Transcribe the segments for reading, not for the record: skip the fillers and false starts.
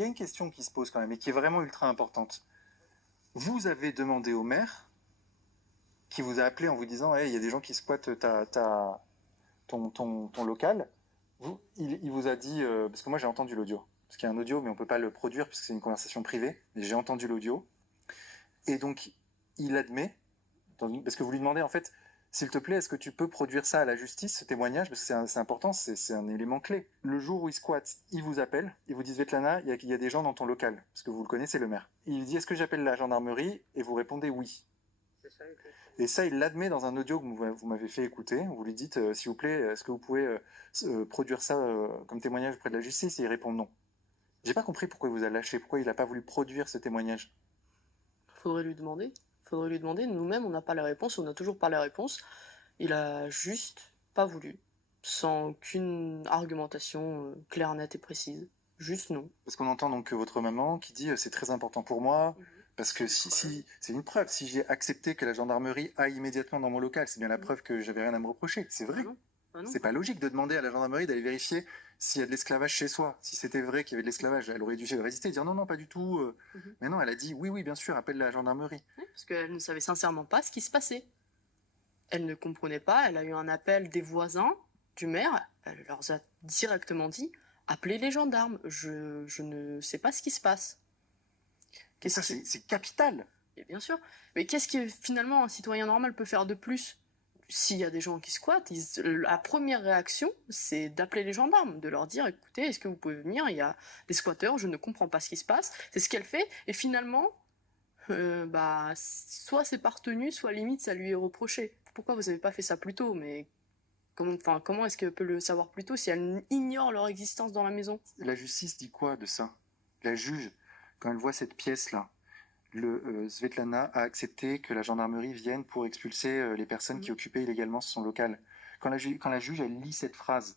y a une question qui se pose quand même et qui est vraiment ultra importante. Vous avez demandé au maire qui vous a appelé en vous disant hey, il y a des gens qui squattent ton local. Il vous a dit, parce que moi j'ai entendu l'audio, parce qu'il y a un audio mais on peut pas le produire puisque c'est une conversation privée, mais j'ai entendu l'audio. Et donc il admet, parce que vous lui demandez en fait, s'il te plaît, est-ce que tu peux produire ça à la justice, ce témoignage, parce que c'est important, c'est un élément clé. Le jour où il squatte, il vous appelle, il vous dit Svetlana, il y a des gens dans ton local, parce que vous le connaissez, le maire. Il dit est-ce que j'appelle la gendarmerie, et vous répondez oui. Et ça, il l'admet dans un audio que vous m'avez fait écouter. Vous lui dites s'il vous plaît, est-ce que vous pouvez produire ça comme témoignage auprès de la justice, et il répond non. J'ai pas compris pourquoi il vous a lâché, pourquoi il a pas voulu produire ce témoignage. Faudrait lui demander. Nous-mêmes, on n'a pas la réponse, on n'a toujours pas la réponse. Il a juste pas voulu, sans aucune argumentation claire, nette et précise. Juste non. Parce qu'on entend donc votre maman qui dit c'est très important pour moi, parce que si c'est une preuve, si j'ai accepté que la gendarmerie aille immédiatement dans mon local, c'est bien la preuve que j'avais rien à me reprocher. C'est vrai. C'est pas logique de demander à la gendarmerie d'aller vérifier s'il y a de l'esclavage chez soi. Si c'était vrai qu'il y avait de l'esclavage, elle aurait dû résister et dire non, non, pas du tout. Mais non, elle a dit oui, oui, bien sûr, appelle la gendarmerie. Oui, parce qu'elle ne savait sincèrement pas ce qui se passait. Elle ne comprenait pas, elle a eu un appel des voisins, du maire, elle leur a directement dit « Appelez les gendarmes, je ne sais pas ce qui se passe. » Et ça, c'est capital. Et bien sûr. Mais qu'est-ce que finalement un citoyen normal peut faire de plus? S'il y a des gens qui squattent, la première réaction, c'est d'appeler les gendarmes, de leur dire « Écoutez, est-ce que vous pouvez venir? Il y a des squatteurs, je ne comprends pas ce qui se passe. » C'est ce qu'elle fait, et finalement, soit c'est partenu, soit limite ça lui est reproché. Pourquoi vous avez pas fait ça plus tôt? Mais comment est-ce qu'elle peut le savoir plus tôt si elle ignore leur existence dans la maison? La justice dit quoi de ça? La juge, quand elle voit cette pièce-là, Svetlana a accepté que la gendarmerie vienne pour expulser les personnes qui occupaient illégalement son local. Quand la juge, elle lit cette phrase,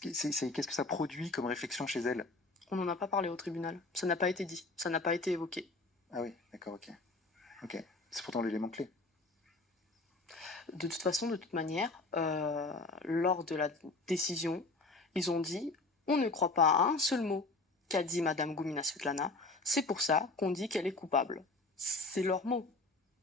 qu'est-ce que ça produit comme réflexion chez elle? On n'en a pas parlé au tribunal. Ça n'a pas été dit. Ça n'a pas été évoqué. Ah oui, d'accord, ok. Ok. C'est pourtant l'élément clé. De toute façon, de toute manière, lors de la décision, ils ont dit « On ne croit pas à un seul mot qu'a dit Madame Goumina Svetlana. C'est pour ça qu'on dit qu'elle est coupable. » C'est leur mot.